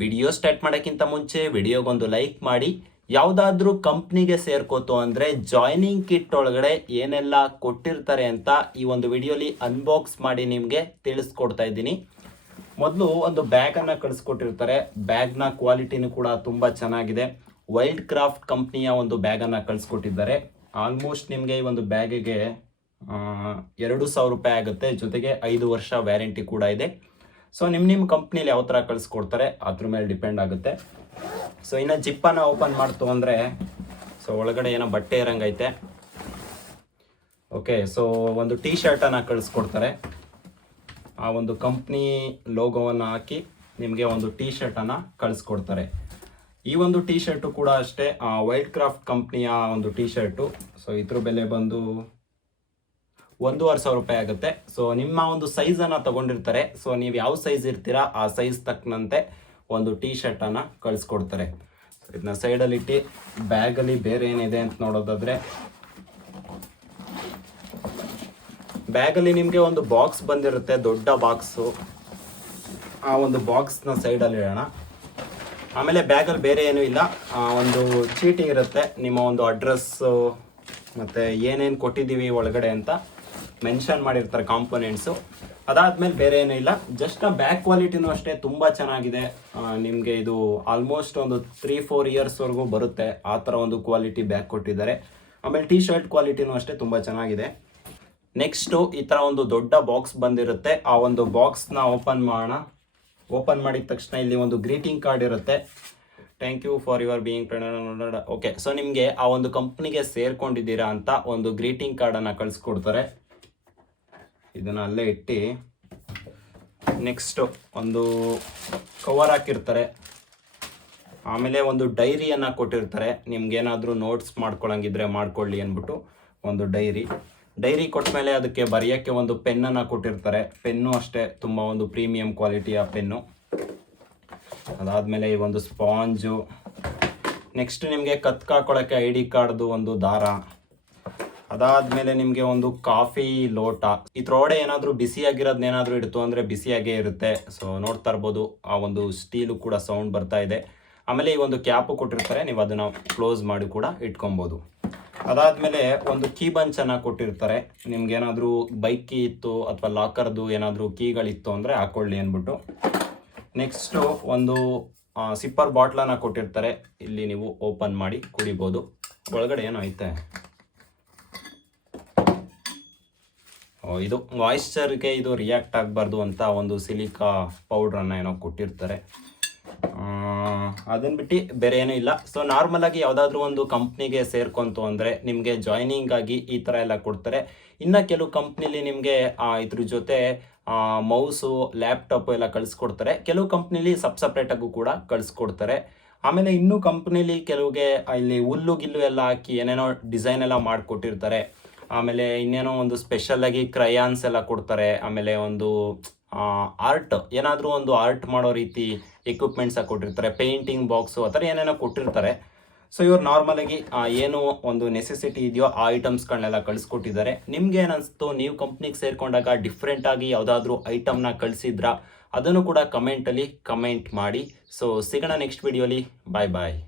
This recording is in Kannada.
ವಿಡಿಯೋ ಸ್ಟಾರ್ಟ್ ಮಾಡೋಕ್ಕಿಂತ ಮುಂಚೆ ವಿಡಿಯೋಗೊಂದು ಲೈಕ್ ಮಾಡಿ. ಯಾವುದಾದ್ರೂ ಕಂಪ್ನಿಗೆ ಸೇರ್ಕೋತು ಅಂದರೆ ಜಾಯ್ನಿಂಗ್ ಕಿಟ್ ಒಳಗಡೆ ಏನೆಲ್ಲ ಕೊಟ್ಟಿರ್ತಾರೆ ಅಂತ ಈ ಒಂದು ವಿಡಿಯೋಲಿ ಅನ್ಬಾಕ್ಸ್ ಮಾಡಿ ನಿಮಗೆ ತಿಳಿಸ್ಕೊಡ್ತಾ ಇದ್ದೀನಿ. ಮೊದಲು ಒಂದು ಬ್ಯಾಗನ್ನು ಕಳಿಸ್ಕೊಟ್ಟಿರ್ತಾರೆ. ಬ್ಯಾಗ್ನ ಕ್ವಾಲಿಟಿನೂ ಕೂಡ ತುಂಬ ಚೆನ್ನಾಗಿದೆ. ವೈಲ್ಡ್ ಕ್ರಾಫ್ಟ್ ಕಂಪ್ನಿಯ ಒಂದು ಬ್ಯಾಗನ್ನು ಕಳಿಸ್ಕೊಟ್ಟಿದ್ದಾರೆ. ಆಲ್ಮೋಸ್ಟ್ ನಿಮಗೆ ಈ ಒಂದು ಬ್ಯಾಗಿಗೆ 2,000 ರೂಪಾಯಿ ಆಗುತ್ತೆ. ಜೊತೆಗೆ 5 ವರ್ಷ ವ್ಯಾರಂಟಿ ಕೂಡ ಇದೆ. ಸೊ ನಿಮ್ಮ ಕಂಪ್ನಿಲಿ ಯಾವ ಥರ ಕಳಿಸ್ಕೊಡ್ತಾರೆ ಅದ್ರ ಮೇಲೆ ಡಿಪೆಂಡ್ ಆಗುತ್ತೆ. ಸೊ ಇನ್ನು ಜಿಪ್ಪನ್ನು ಓಪನ್ ಮಾಡ್ತು ಅಂದರೆ ಸೊ ಒಳಗಡೆ ಏನೋ ಬಟ್ಟೆ ಇರಂಗೈತೆ. ಓಕೆ, ಸೊ ಒಂದು ಟೀ ಶರ್ಟನ್ನು ಕಳಿಸ್ಕೊಡ್ತಾರೆ. ಆ ಒಂದು ಕಂಪ್ನಿ ಲೋಗೋವನ್ನು ಹಾಕಿ ನಿಮಗೆ ಒಂದು ಟೀ ಶರ್ಟನ್ನು ಕಳಿಸ್ಕೊಡ್ತಾರೆ. ಈ ಒಂದು ಟೀ ಶರ್ಟು ಕೂಡ ಅಷ್ಟೇ ವೈಲ್ಡ್ ಕ್ರಾಫ್ಟ್ ಕಂಪ್ನಿಯ ಒಂದು ಟೀ ಶರ್ಟು. ಸೊ ಇದ್ರ ಬೆಲೆ ಬಂದು 1,500 ರೂಪಾಯಿ ಆಗುತ್ತೆ. ಸೊ ನಿಮ್ಮ ಒಂದು ಸೈಜನ್ನು ತಗೊಂಡಿರ್ತಾರೆ. ಸೊ ನೀವು ಯಾವ ಸೈಜ್ ಇರ್ತೀರಾ ಆ ಸೈಜ್ ತಕ್ಕನಂತೆ ಒಂದು ಟೀ ಶರ್ಟನ್ನು ಕಳಿಸ್ಕೊಡ್ತಾರೆ. ಸೊ ಇದನ್ನ ಸೈಡಲ್ಲಿ ಇಟ್ಟು ಬ್ಯಾಗಲ್ಲಿ ಬೇರೆ ಏನಿದೆ ಅಂತ ನೋಡೋದಾದರೆ, ಬ್ಯಾಗಲ್ಲಿ ನಿಮಗೆ ಒಂದು ಬಾಕ್ಸ್ ಬಂದಿರುತ್ತೆ, ದೊಡ್ಡ ಬಾಕ್ಸು. ಆ ಒಂದು ಬಾಕ್ಸ್ನ ಸೈಡಲ್ಲಿ ಇಡೋಣ. ಆಮೇಲೆ ಬ್ಯಾಗಲ್ಲಿ ಬೇರೆ ಏನೂ ಇಲ್ಲ, ಒಂದು ಚೀಟಿ ಇರುತ್ತೆ, ನಿಮ್ಮ ಒಂದು ಅಡ್ರೆಸ್ಸು ಮತ್ತು ಏನೇನು ಕೊಟ್ಟಿದ್ದೀವಿ ಒಳಗಡೆ ಅಂತ ಮೆನ್ಷನ್ ಮಾಡಿರ್ತಾರೆ ಕಾಂಪೊನೆಂಟ್ಸು. ಅದಾದಮೇಲೆ ಬೇರೆ ಏನೂ ಇಲ್ಲ. ಜಸ್ಟ್ ಬ್ಯಾಗ್ ಕ್ವಾಲಿಟಿನೂ ಅಷ್ಟೇ ತುಂಬ ಚೆನ್ನಾಗಿದೆ. ನಿಮಗೆ ಇದು ಆಲ್ಮೋಸ್ಟ್ ಒಂದು 3-4 ಇಯರ್ಸ್ವರೆಗೂ ಬರುತ್ತೆ, ಆ ಥರ ಒಂದು ಕ್ವಾಲಿಟಿ ಬ್ಯಾಗ್ ಕೊಟ್ಟಿದ್ದಾರೆ. ಆಮೇಲೆ ಟೀ ಶರ್ಟ್ ಕ್ವಾಲಿಟಿನೂ ಅಷ್ಟೇ ತುಂಬ ಚೆನ್ನಾಗಿದೆ. ನೆಕ್ಸ್ಟು ಈ ಥರ ಒಂದು ದೊಡ್ಡ ಬಾಕ್ಸ್ ಬಂದಿರುತ್ತೆ. ಆ ಒಂದು ಬಾಕ್ಸ್ನ ಓಪನ್ ಮಾಡೋಣ. ಓಪನ್ ಮಾಡಿದ ತಕ್ಷಣ ಇಲ್ಲಿ ಒಂದು ಗ್ರೀಟಿಂಗ್ ಕಾರ್ಡ್ ಇರುತ್ತೆ. Thank you for your being okay. So ನಿಮಗೆ ಆ ಒಂದು ಕಂಪ್ನಿಗೆ ಸೇರ್ಕೊಂಡಿದ್ದೀರಾ ಅಂತ ಒಂದು ಗ್ರೀಟಿಂಗ್ ಕಾರ್ಡನ್ನು ಕಳಿಸ್ಕೊಡ್ತಾರೆ. ಇದನ್ನು ಅಲ್ಲೇ ಇಟ್ಟು ನೆಕ್ಸ್ಟು ಒಂದು ಕವರ್ ಹಾಕಿರ್ತಾರೆ. ಆಮೇಲೆ ಒಂದು ಡೈರಿಯನ್ನು ಕೊಟ್ಟಿರ್ತಾರೆ. ನಿಮ್ಗೇನಾದರೂ ನೋಟ್ಸ್ ಮಾಡ್ಕೊಳ್ಳಂಗಿದ್ರೆ ಮಾಡ್ಕೊಳ್ಳಿ ಅಂದ್ಬಿಟ್ಟು ಒಂದು ಡೈರಿ ಕೊಟ್ಟ ಮೇಲೆ ಅದಕ್ಕೆ ಬರೆಯೋಕ್ಕೆ ಒಂದು ಪೆನ್ನನ್ನು ಕೊಟ್ಟಿರ್ತಾರೆ. ಪೆನ್ನು ಅಷ್ಟೇ ತುಂಬ ಒಂದು ಪ್ರೀಮಿಯಂ ಕ್ವಾಲಿಟಿಯ ಪೆನ್ನು. ಅದಾದಮೇಲೆ ಈ ಒಂದು ಸ್ಪಾಂಜು. ನೆಕ್ಸ್ಟ್ ನಿಮಗೆ ಕತ್ಕಾಕೊಳ್ಳೋಕ್ಕೆ ID ಕಾರ್ಡ್ದು ಒಂದು ದಾರ. ಅದಾದಮೇಲೆ ನಿಮಗೆ ಒಂದು ಕಾಫಿ ಲೋಟ. ಇದ್ರೊಳಗಡೆ ಏನಾದರೂ ಬಿಸಿಯಾಗಿರೋದನ್ನೇನಾದರೂ ಇಡ್ತು ಅಂದರೆ ಬಿಸಿಯಾಗೇ ಇರುತ್ತೆ. ಸೊ ನೋಡ್ತಾ ಇರ್ಬೋದು, ಆ ಒಂದು ಸ್ಟೀಲು ಕೂಡ ಸೌಂಡ್ ಬರ್ತಾ ಇದೆ. ಆಮೇಲೆ ಈ ಒಂದು ಕ್ಯಾಪು ಕೊಟ್ಟಿರ್ತಾರೆ, ನೀವು ಅದನ್ನು ಕ್ಲೋಸ್ ಮಾಡಿ ಕೂಡ ಇಟ್ಕೊಬೋದು. ಅದಾದಮೇಲೆ ಒಂದು ಕೀ ಬಂಚನ್ನು ಕೊಟ್ಟಿರ್ತಾರೆ. ನಿಮ್ಗೇನಾದರೂ ಬೈಕ್ ಕೀ ಇತ್ತು ಅಥವಾ ಲಾಕರ್ದು ಏನಾದರೂ ಕೀಗಳಿತ್ತು ಅಂದರೆ ಹಾಕ್ಕೊಳ್ಳಿ ಅಂದ್ಬಿಟ್ಟು. ನೆಕ್ಸ್ಟು ಒಂದು ಸಿಪ್ಪರ್ ಬಾಟ್ಲನ್ನು ಕೊಟ್ಟಿರ್ತಾರೆ. ಇಲ್ಲಿ ನೀವು ಓಪನ್ ಮಾಡಿ ಕುಡಿಬೋದು. ಒಳಗಡೆ ಏನೋ ಐತೆ, ಇದು ಮಾಯಿಶ್ಚರ್ಗೆ ಇದು ರಿಯಾಕ್ಟ್ ಆಗಬಾರ್ದು ಅಂತ ಒಂದು ಸಿಲಿಕಾ ಪೌಡ್ರನ್ನು ಏನೋ ಕೊಟ್ಟಿರ್ತಾರೆ. ಅದನ್ನು ಬಿಟ್ಟು ಬೇರೆ ಏನೂ ಇಲ್ಲ. ಸೊ ನಾರ್ಮಲಾಗಿ ಯಾವುದಾದ್ರೂ ಒಂದು ಕಂಪ್ನಿಗೆ ಸೇರ್ಕೊಂತು ಅಂದರೆ ನಿಮಗೆ ಜಾಯ್ನಿಂಗ್ ಆಗಿ ಈ ಥರ ಎಲ್ಲ ಕೊಡ್ತಾರೆ. ಇನ್ನು ಕೆಲವು ಕಂಪ್ನಿಲಿ ನಿಮಗೆ ಇದ್ರ ಜೊತೆ ಮೌಸು, ಲ್ಯಾಪ್ಟಾಪು ಎಲ್ಲ ಕಳಿಸ್ಕೊಡ್ತಾರೆ. ಕೆಲವು ಕಂಪ್ನಿಲಿ ಸಪ್ರೇಟಾಗೂ ಕೂಡ ಕಳಿಸ್ಕೊಡ್ತಾರೆ. ಆಮೇಲೆ ಇನ್ನೂ ಕಂಪ್ನಿಲಿ ಕೆಲವಿಗೆ ಇಲ್ಲಿ ಹುಲ್ಲು ಗಿಲ್ಲು ಎಲ್ಲ ಹಾಕಿ ಏನೇನೋ ಡಿಸೈನ್ ಎಲ್ಲ ಮಾಡಿಕೊಟ್ಟಿರ್ತಾರೆ. ಆಮೇಲೆ ಇನ್ನೇನೋ ಒಂದು ಸ್ಪೆಷಲಾಗಿ ಕ್ರಯಾನ್ಸ್ ಎಲ್ಲ ಕೊಡ್ತಾರೆ. ಆಮೇಲೆ ಒಂದು ಆರ್ಟ್, ಏನಾದರೂ ಒಂದು ಆರ್ಟ್ ಮಾಡೋ ರೀತಿ ಎಕ್ವಿಪ್ಮೆಂಟ್ಸ್ ಕೊಟ್ಟಿರ್ತಾರೆ. ಪೇಂಟಿಂಗ್ ಬಾಕ್ಸು ಆ ಥರ ಏನೇನೋ ಕೊಟ್ಟಿರ್ತಾರೆ. ಸೊ ಇವ್ರು ನಾರ್ಮಲಾಗಿ ಏನು ಒಂದು ನೆಸೆಸಿಟಿ ಇದೆಯೋ ಆ ಐಟಮ್ಸ್ಗಳನ್ನೆಲ್ಲ ಕಳಿಸ್ಕೊಟ್ಟಿದ್ದಾರೆ. ನಿಮ್ಗೆ ಏನಿಸ್ತು, ನೀವು ಕಂಪ್ನಿಗೆ ಸೇರಿಕೊಂಡಾಗ ಡಿಫ್ರೆಂಟಾಗಿ ಯಾವುದಾದ್ರೂ ಐಟಮ್ನ ಕಳಿಸಿದ್ರಾ ಅದನ್ನು ಕೂಡ ಕಮೆಂಟಲ್ಲಿ ಕಮೆಂಟ್ ಮಾಡಿ. ಸೊ ಸಿಗೋಣ ನೆಕ್ಸ್ಟ್ ವಿಡಿಯೋಲಿ. ಬಾಯ್.